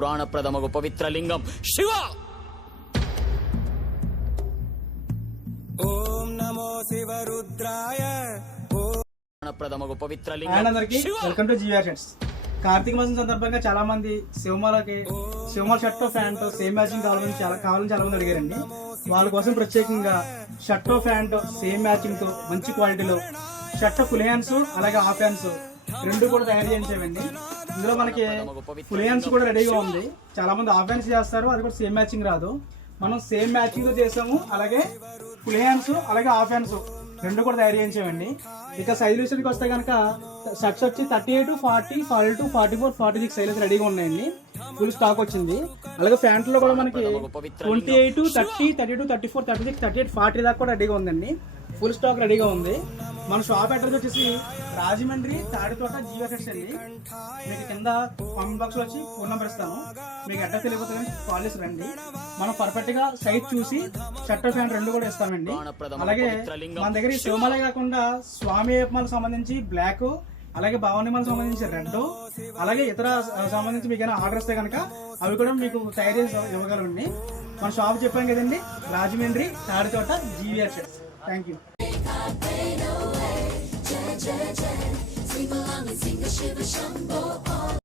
పురాణప్రదమగు పవిత్ర లింగం శివ. ఓం నమో శివ రుద్రాయ. పురాణప్రదమగు పవిత్ర అందరికీ లింగం Shiva. Welcome to GVR shirts. Karthika మాసం సందర్భంగా చాలా మంది శివమాల షర్ట్ ప్యాంట్ సేమ్ మ్యాచింగ్ కావాలని చాలా మంది అడిగారండి. వాళ్ళ కోసం ప్రత్యేకంగా షర్ట్ ప్యాంట్ సేమ్ మ్యాచింగ్ తో మంచి క్వాలిటీలో షర్ట్ ఫుల్ హ్యాండ్స్ అలాగే హాఫ్ హ్యాండ్స్ రెండు కూడా తయారు చేయించామండి. ఇందులో మనకి ఫుల్ హ్యాండ్స్ కూడా రెడీగా ఉంది. చాలా మంది హాఫ్ హ్యాండ్స్ చేస్తారు, అది కూడా సేమ్ మ్యాచింగ్ రాదు. మనం సేమ్ మ్యాచింగ్ తో చేసాము. అలాగే ఫుల్ హ్యాండ్స్ అలాగే హాఫ్ హ్యాండ్స్ రెండు కూడా తయారు చేయించామండి. ఇక సైజ్ విషయానికి వస్తే కనుక షర్ట్స్ వచ్చి 38, 40, 42, 44, 46 సైజెస్ రెడీగా ఉన్నాయండి. ఫుల్ స్టాక్ వచ్చింది. అలాగే ప్యాంట్లో కూడా మనకి 28, 30, 32, 34, 36, 38, 40 దాకా కూడా రెడీగా ఉందండి. ఫుల్ స్టాక్ రెడీగా ఉంది. మన షాప్ అడ్రస్ వచ్చేసి రాజమండ్రి తాడితోట జీవీఆర్ షర్ట్స్ అండి. మీకు కింద కామెంట్ బాక్స్ లో వచ్చి ఫోన్ నెంబర్ ఇస్తాను. మీకు అడ్రస్ తెలియకపోతే కాల్ చేసి రండి. మనం పర్ఫెక్ట్ గా సైజ్ చూసి షర్ట్ ప్యాంట్ రెండు కూడా ఇస్తామండి. అలాగే మన దగ్గర ఈ శివమాల కాకుండా స్వామి అయ్యప్పమాలకు సంబంధించి బ్లాక్, అలాగే భవానీమాలకు సంబంధించి రెడ్, అలాగే ఇతర సంబంధించి మీకు ఏమైనా ఆర్డర్ వస్తే కనుక అవి కూడా మీకు తయారు చేసి ఇవ్వగలండి. మన షాప్ చెప్పాం కదండి, Rajahmundry Tadithota GVR shirts. Thank you. Sing along and sing a Shiva Shambho all